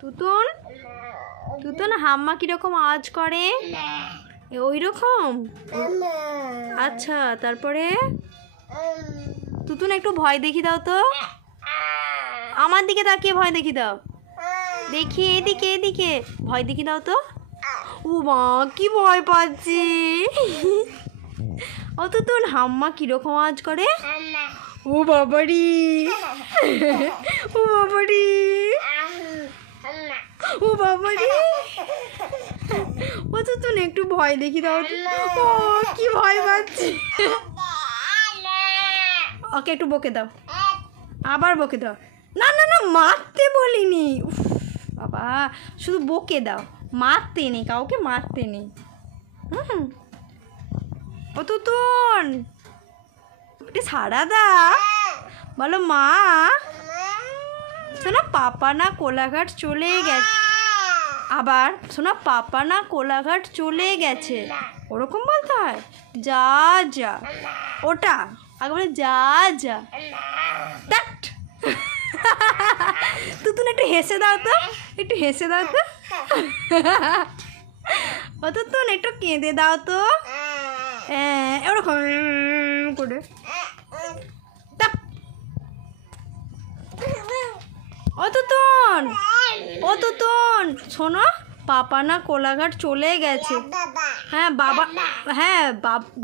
তুতুন তুতুন হাম্মা কিরকম আওয়াজ করে? ওই রকম? আচ্ছা, তারপরে তুতুন একটু ভয় দেখি দাও তো, আমার দিকে তাকিয়ে ভয় দেখি দাও, দেখি এদিকে এদিকে ভয় দেখি দাও তো। ও মা, কি ভয় পাচ্ছি। ও তুতুন হাম্মা কিরকম আওয়াজ করে? ও বাবারি, ও বাবারি, ও বাবারি। ও তুতুন একটু ভয় দেখি দাও। ও কি ভয় পাচ্ছি। ওকে একটু বকে দাও, আবার বকে দাও। না না না, মারতে বলিনি। বাবা, শুধু বকে দাও, মারতে নেই, কাউকে মারতে নেই। ও তুতুন একটু সাড়া দাও, বলো মা। শোনা, পাপা না কোলাঘাট চলে গেছে। আবার শোনা, পাপা না কোলাঘাট চলে গেছে, ওরকম বলতে হয়। যা যা, ওটা আগে বলে যা যা। তুতুন একটু হেসে দাও তো, একটু হেসে দাও তো। ও তুতুন একটু কেঁদে দাও তো, ওরকম করে। ও তুতুন, ও তুতুন শোনো, পাপা না কোলাঘাট চলে গেছে। হ্যাঁ বাবা, হ্যাঁ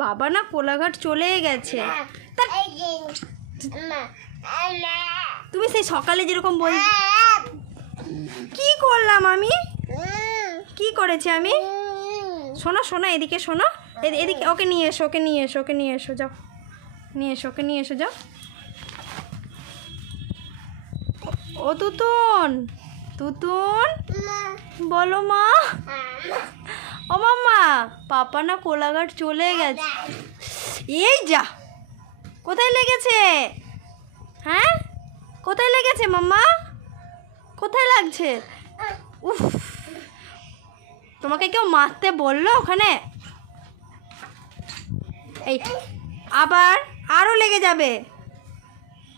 বাবা না কোলাঘাট চলে গেছে। তুমি সেই সকালে যেরকম বল। কি করলাম আমি? কি করেছি আমি? শোনো শোনো, এদিকে শোনো, এদিকে। ওকে নিয়ে এসো, ওকে নিয়ে এসো, ওকে নিয়ে এসো, যাও নিয়ে এসো, ওকে নিয়ে এসো, যাও। ও তুতুন, তুতুন বলো মা। ও মাম্মা, পাপা না কোলাঘাট চলে গেছে। এই যা, কোথায় লেগেছে? হ্যাঁ, কোথায় লেগেছে মাম্মা? কোথায় লাগছে? উফ, তোমাকে কেউ মারতে বললো ওখানে? এই আবার আরও লেগে যাবে।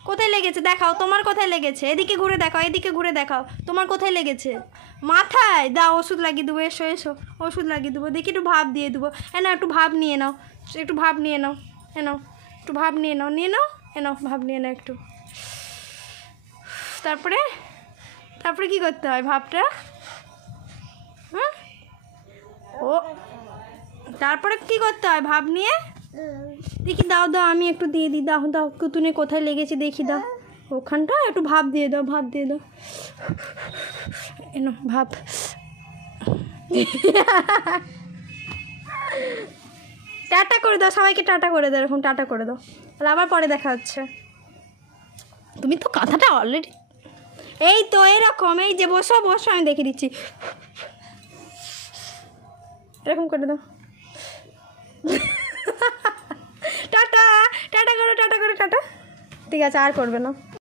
কোথায় লেগেছে দেখাও, তোমার কোথায় লেগেছে? এদিকে ঘুরে দেখাও, এদিকে ঘুরে দেখাও, তোমার কোথায় লেগেছে? মাথায় দাও, ওষুধ লাগিয়ে দেবো। এসো এসো, ওষুধ লাগিয়ে দেবো। দেখি একটু ভাপ দিয়ে দেবো। না, একটু ভাপ নিয়ে নাও, একটু ভাপ নিয়ে নাও। নাও, একটু ভাপ নিয়ে নাও, নিয়ে নাও, নাও ভাপ নিয়ে নাও একটু। তারপরে তারপরে কি করতে হয় ভাপটা? হুম, ও তারপরে কি করতে হয় ভাপ নিয়ে? দেখি দাও দাও, আমি একটু দিয়ে দিই। দাও দাও, তুতুনে কোথায় লেগেছে দেখি, দাও ওখানটা একটু ভাপ দিয়ে দাও, ভাপ দিয়ে দাও। এনো ভাপ। টাটা করে দাও সবাইকে, টাটা করে দাও, এরকম টাটা করে দাও। তাহলে আবার পরে দেখা হচ্ছে। তুমি তো কথাটা অলরেডি, এই তো এরকম, এই যে বসো বসো, আমি দেখে দিচ্ছি। এরকম করে দাও। টাটা, টাটা করো, টাটা করো, টাটা। ঠিক আছে, আর করবে না।